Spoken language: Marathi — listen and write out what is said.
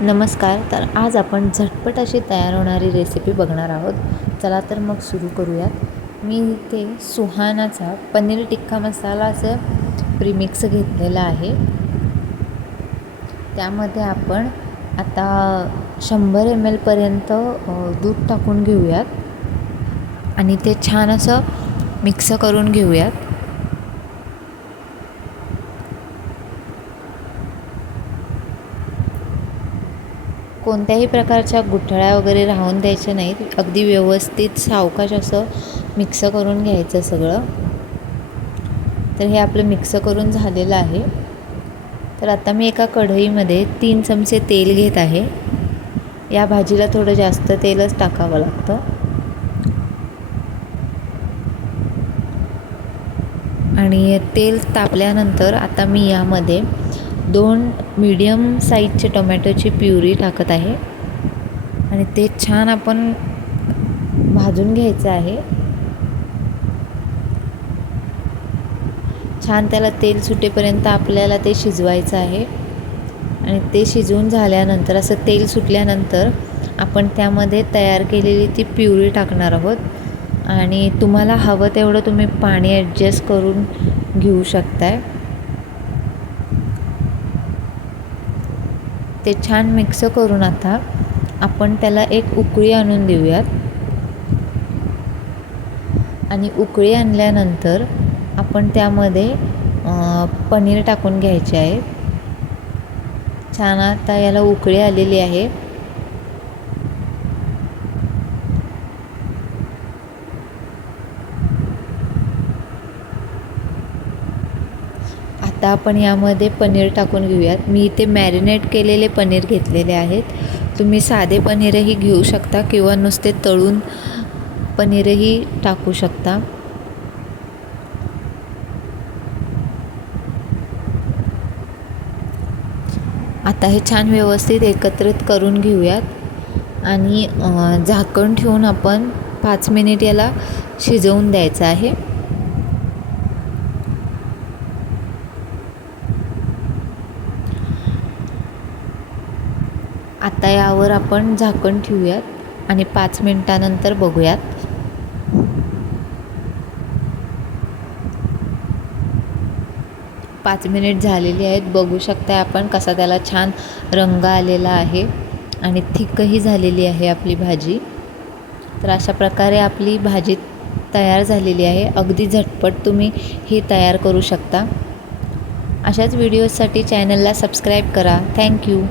नमस्कार. तर आज आपण झटपट अशी तयार होणारी रेसिपी बघणार आहोत. चला तर मग सुरू करूयात. मी इथे सुहानाचा पनीर टिक्का मसाला असं प्रीमिक्स घेतलेला आहे. त्यामध्ये आपण आता 100 ml पर्यंत दूध टाकून घेऊयात आणि ते छान असं मिक्स करून घेऊयात. कोणत्याही प्रकारच्या गुठळ्या वगैरे राहून द्यायच्या नाहीत. अगदी व्यवस्थित सावकाश असं मिक्स करून घ्यायचं सगळं. तर हे आपलं मिक्स करून झालेलं आहे. तर आता मी एका कढईमध्ये 3 चमचे तेल घेत आहे. या भाजीला थोडं जास्त तेलच टाकावं लागतं. आणि तेल तापल्यानंतर आता मी यामध्ये 2 मीडियम साईजचे टोमॅटोची प्युरी टाकत आहे आणि ते छान आपण भाजून घ्यायचं आहे. छान त्याला तेल सुटेपर्यंत आपल्याला ते शिजवायचं आहे आणि ते शिजवून झाल्यानंतर असं तेल सुटल्यानंतर आपण त्यामध्ये तयार केलेली ती प्युरी टाकणार आहोत आणि तुम्हाला हवं तेवढं तुम्ही पाणी ॲडजस्ट करून घेऊ शकताय. ते छान मिक्स करून आता आपण त्याला एक उकळी आणून देऊयात आणि उकळी आणल्यानंतर आपण त्यामध्ये पनीर टाकून घ्यायचे आहे. छान आता याला उकळी आलेली आहे. आता आपण यामध्ये पनीर टाकून घेऊयात. मी इथे मॅरिनेट केलेले पनीर घेतलेले आहेत. तुम्ही साधे पनीरही घेऊ शकता किंवा नुसते तळून पनीरही टाकू शकता. आता हे छान व्यवस्थित एकत्रित करून घेऊयात आणि झाकण ठेवून आपण 5 मिनिट याला शिजवून द्यायचं आहे. आता यावर आपण झाकण ठेवूयात आणि 5 मिनिटानंतर बघूयात. 5 मिनिट झालेली आहेत. बघू शकता आपण कसा त्याला छान रंग आलेला आहे आणि थिकही झालेली आहे आपली भाजी. तर अशा प्रकारे आपली भाजी तयार झालेली आहे. अगदी झटपट तुम्ही ही तयार करू शकता. अशाच व्हिडिओजसाठी चॅनलला सबस्क्राईब करा. थँक्यू.